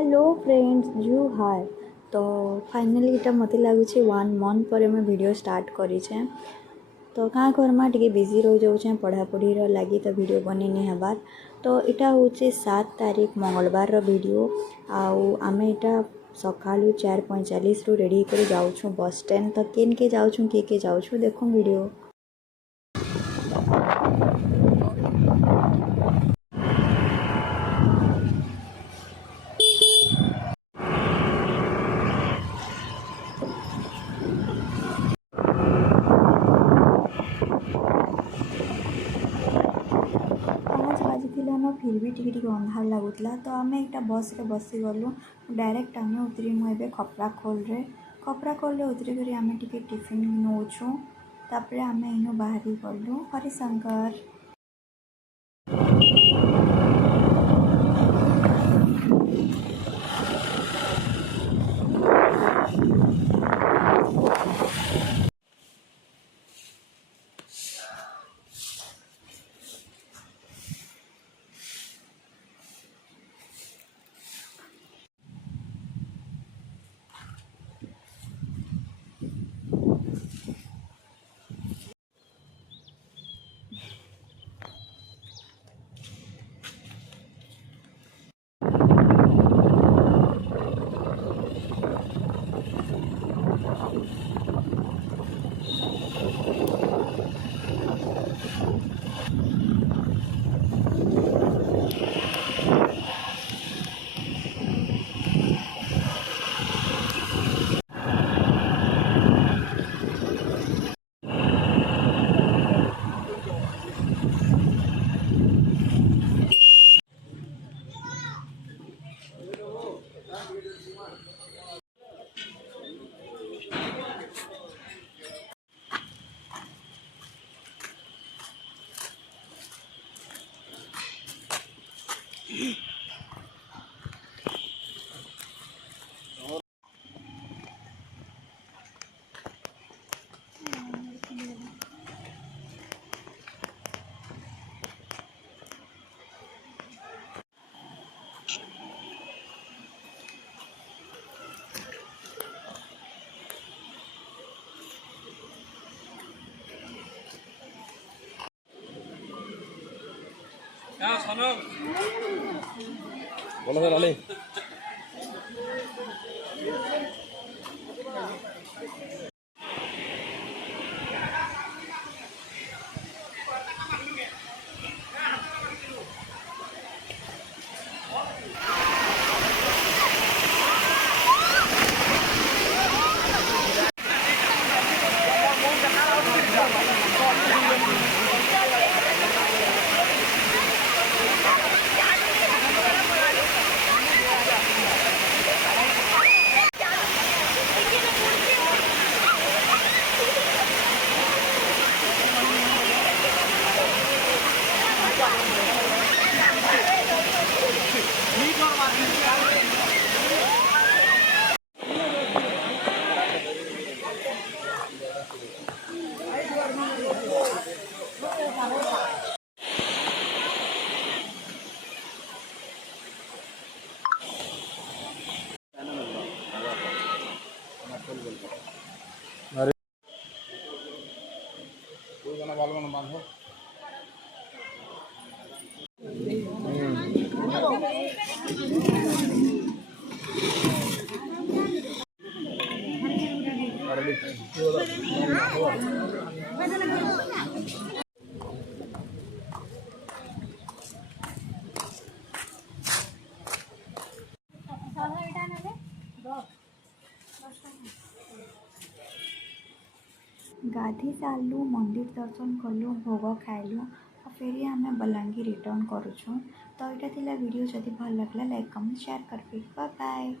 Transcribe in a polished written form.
Hello friends जुहार। तो finally इटा मत लगुच 1 मंथ पर मैं वीडियो स्टार्ट करें। तो क्या करमा टे बिजी रही जाऊे पढ़ापढ़ी लगी तो वीडियो बनी नहीं हबार। तो यहाँ हूँ 7 तारीख मंगलवार वीडियो। आम यहाँ सका 4:45 रु रेडी कर जाऊँ बस स्टैंड। तो केन के जाऊँ किए जाऊँ देख वीडियो। बाजिलान फिर भी टी अंधार लगुला। तो आम एक बस रे बसी गलु डायरेक्ट आम उतरीमु ए खपराखोल उतरी कर आम टे टिफिन नौचु। तापर आम इनु बाहरी गलु हरिशंकर। बोलो सर अली बांधो गाधी सारू मंदिर दर्शन कलु भोग खाइलु और फिर आम बलांगीर रिटर्न करुचु। तो यहाँ वीडियो जदि भल लगे लाइक कमेंट शेयर करबे। Bye bye.